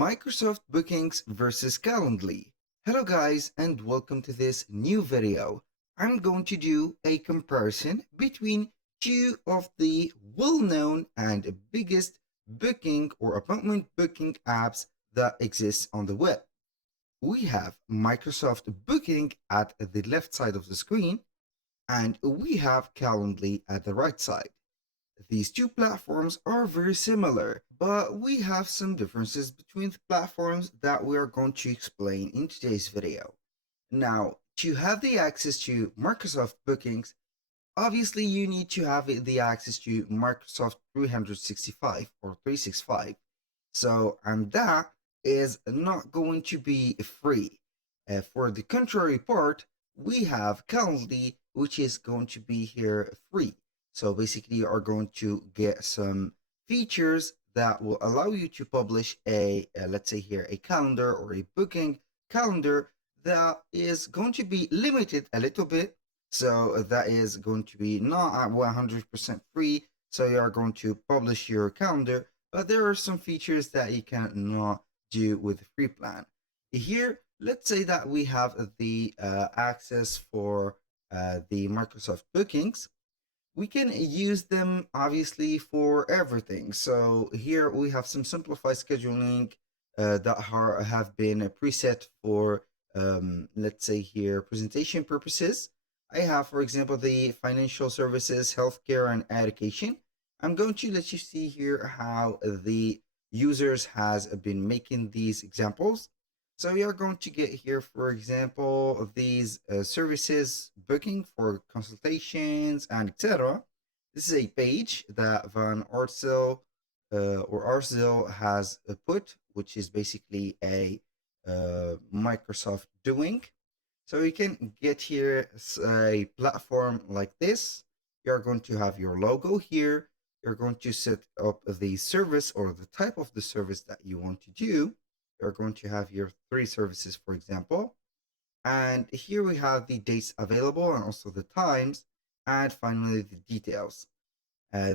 Microsoft Bookings versus Calendly. Hello guys and welcome to this new video. I'm going to do a comparison between two of the well-known and biggest booking or appointment booking apps that exist on the web. We have Microsoft Booking at the left side of the screen and we have Calendly at the right side. These two platforms are very similar, but we have some differences between the platforms that we are going to explain in today's video. Now, to have the access to Microsoft Bookings, obviously you need to have the access to Microsoft 365 or 365. And that is not going to be free. For the contrary part, we have Calendly, which is going to be here free. So basically, you are going to get some features that will allow you to publish let's say here, a calendar or a booking calendar that is going to be limited a little bit. So that is going to be not at 100% free. So you are going to publish your calendar, but there are some features that you cannot do with the free plan. Here, let's say that we have the access for the Microsoft bookings. We can use them obviously for everything. So here we have some simplified scheduling that have been preset for, let's say here, presentation purposes. I have, for example, the financial services, healthcare, and education. I'm going to let you see here how the users has been making these examples. So we are going to get here, for example, these services booking for consultations and etc. This is a page that Van Arsel or Arsel has put, which is basically a Microsoft doing. So you can get here a platform like this. You're going to have your logo here. You're going to set up the service or the type of the service that you want to do. You're going to have your 3 services, for example. And here we have the dates available and also the times, and finally the details.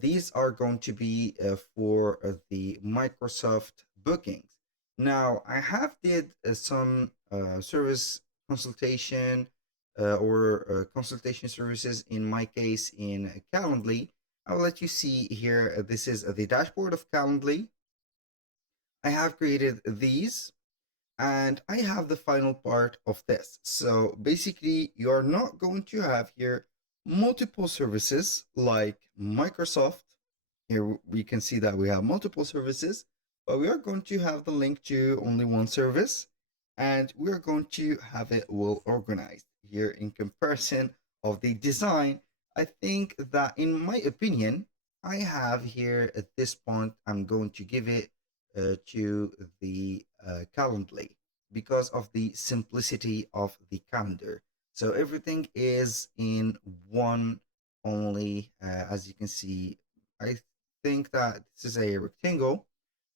These are going to be for the Microsoft bookings. Now, I have did some service consultation or consultation services in my case in Calendly. I'll let you see here. This is the dashboard of Calendly. I have created these and I have the final part of this. So basically, you are not going to have here multiple services like Microsoft. Here we can see that we have multiple services, but we are going to have the link to only one service, and we are going to have it well organized. Here in comparison of the design, I think that in my opinion, I have here at this point, I'm going to give it to the Calendly because of the simplicity of the calendar. So everything is in one only, as you can see. I think that this is a rectangle,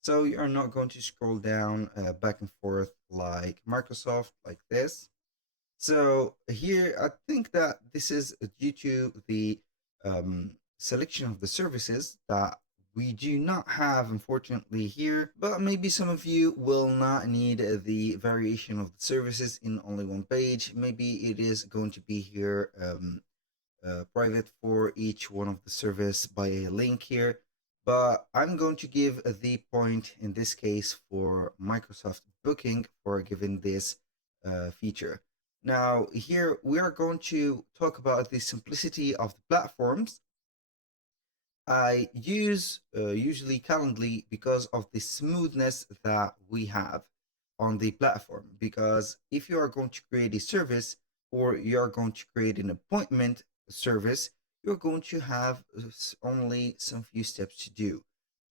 so you are not going to scroll down back and forth like Microsoft, like this. So here, I think that this is due to the selection of the services that we do not have, unfortunately, here, but maybe some of you will not need the variation of the services in only one page. Maybe it is going to be here private for each one of the service by a link here, but I'm going to give the point in this case for Microsoft Booking for giving this feature. Now here we are going to talk about the simplicity of the platforms. I use usually Calendly because of the smoothness that we have on the platform. Because if you are going to create a service or you are going to create an appointment service, you're going to have only some few steps to do.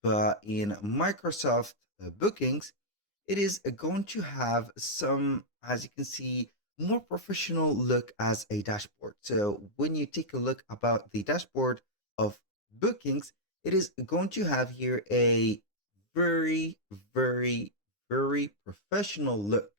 But in Microsoft bookings, it is going to have some, as you can see, more professional look as a dashboard. So when you take a look about the dashboard of bookings, it is going to have here a very, very, very professional look.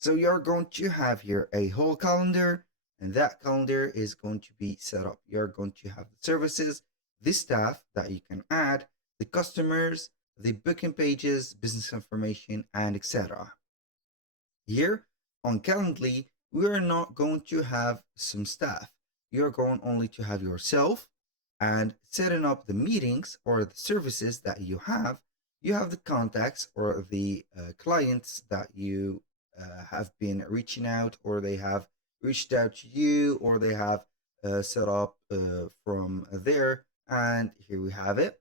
So you're going to have here a whole calendar, and that calendar is going to be set up. You're going to have the services, the staff that you can add, the customers, the booking pages, business information, and etc. Here on Calendly, we are not going to have some staff. You're going only to have yourself and setting up the meetings or the services that you have. You have the contacts or the clients that you have been reaching out, or they have reached out to you, or they have set up from there. And here we have it.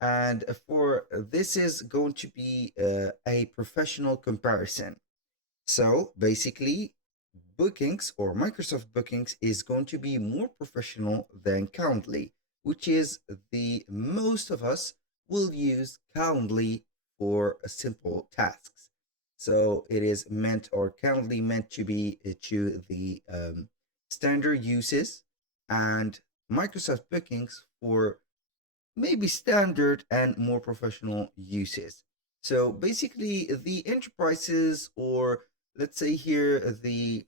And for this is going to be a professional comparison. So basically, Bookings or Microsoft Bookings is going to be more professional than Calendly, which is the most of us will use Calendly for simple tasks. So it is meant, or Calendly meant to be to the standard uses, and Microsoft Bookings for maybe standard and more professional uses. So basically, the enterprises, or let's say here, the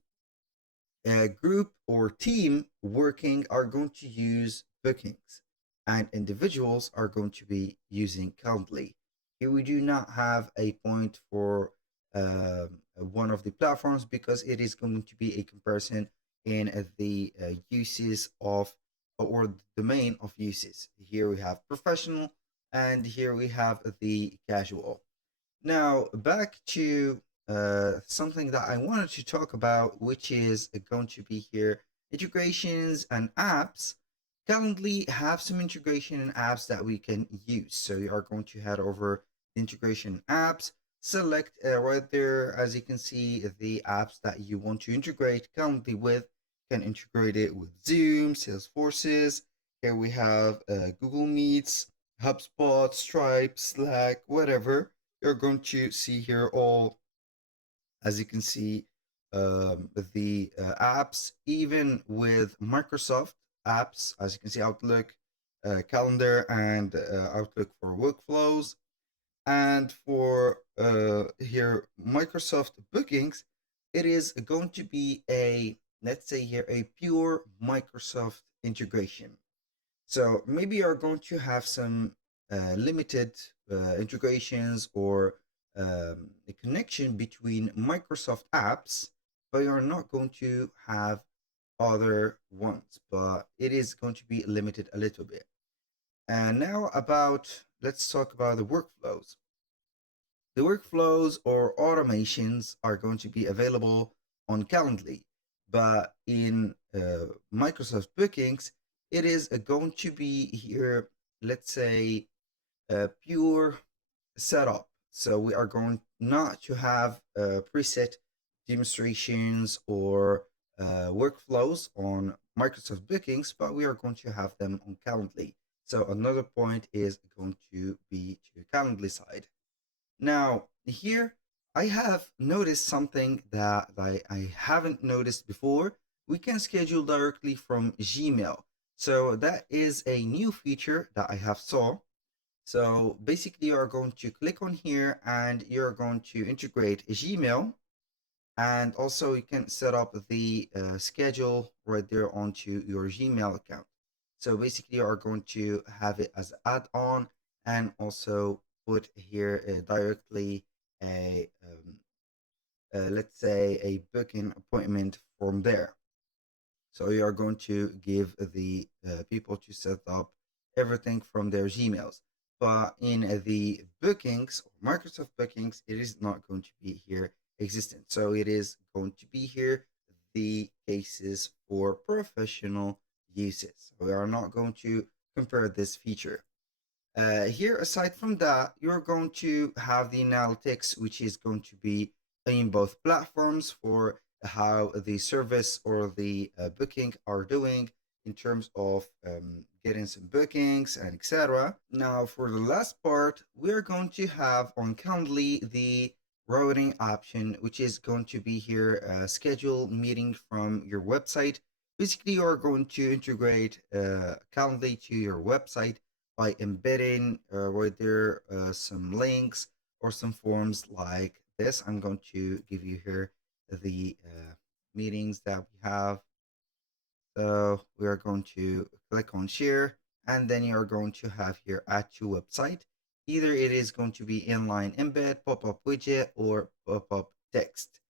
group or team working are going to use bookings, and individuals are going to be using Calendly. Here we do not have a point for one of the platforms because it is going to be a comparison in the uses of or the domain of uses. Here we have professional, and here we have the casual. Now, back to something that I wanted to talk about, which is going to be here integrations and apps. Calendly have some integration and apps that we can use. So you are going to head over integration apps, select right there, as you can see, the apps that you want to integrate Calendly with. You can integrate it with Zoom, Salesforces. Here we have Google Meets, HubSpot, Stripe, Slack, whatever. You're going to see here all, as you can see, the apps, even with Microsoft apps, as you can see, Outlook, Calendar, and Outlook for workflows. And for here, Microsoft Bookings, it is going to be a, let's say here, a pure Microsoft integration. So maybe you're going to have some limited integrations or a connection between Microsoft apps, but you're not going to have other ones, but it is going to be limited a little bit. And now let's talk about the workflows. The workflows or automations are going to be available on Calendly, but in Microsoft Bookings, it is going to be here, let's say, a pure setup. So we are going not to have preset demonstrations or workflows on Microsoft Bookings, but we are going to have them on Calendly. So another point is going to be to Calendly side. Now, here I have noticed something that I haven't noticed before. We can schedule directly from Gmail. So that is a new feature that I have saw. So basically, you are going to click on here and you're going to integrate Gmail. And also you can set up the schedule right there onto your Gmail account. So basically, you are going to have it as add-on, and also put here directly a let's say a booking appointment from there. So you are going to give the people to set up everything from their Gmails. But in the bookings, Microsoft bookings, it is not going to be here existent. So it is going to be here the cases for professional uses. We are not going to compare this feature. Here, aside from that, you're going to have the analytics, which is going to be in both platforms for how the service or the booking are doing in terms of getting some bookings and etc. Now, for the last part, we're going to have on Calendly the routing option, which is going to be here schedule meeting from your website. Basically, you are going to integrate Calendly to your website by embedding right there some links or some forms like this. I'm going to give you here the meetings that we have. So we are going to click on share, and then you are going to have here add to website. Either it is going to be inline embed, pop-up widget, or pop-up text.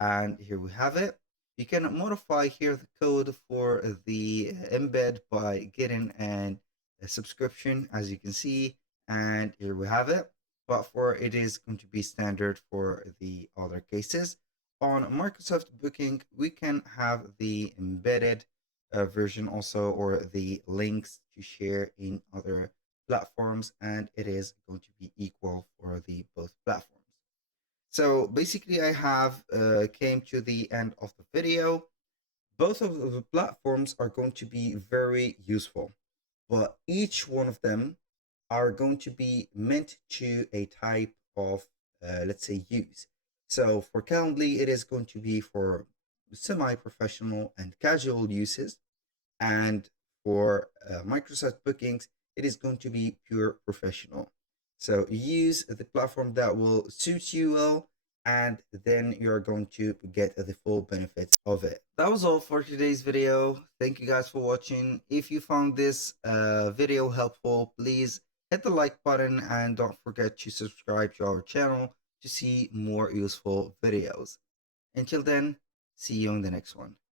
And here we have it. You can modify here the code for the embed by getting a subscription, as you can see. And here we have it. But for it is going to be standard for the other cases. On Microsoft Booking, we can have the embedded version also, or the links to share in other platforms, and it is going to be equal for the both platforms. So basically, I have came to the end of the video. Both of the platforms are going to be very useful, but each one of them are going to be meant to a type of, let's say, use. So for Calendly, it is going to be for semi-professional and casual uses. And for Microsoft Bookings, it is going to be pure professional. So use the platform that will suit you well, and then you're going to get the full benefits of it. That was all for today's video. Thank you guys for watching. If you found this video helpful, please hit the like button and don't forget to subscribe to our channel to see more useful videos. Until then, see you in the next one.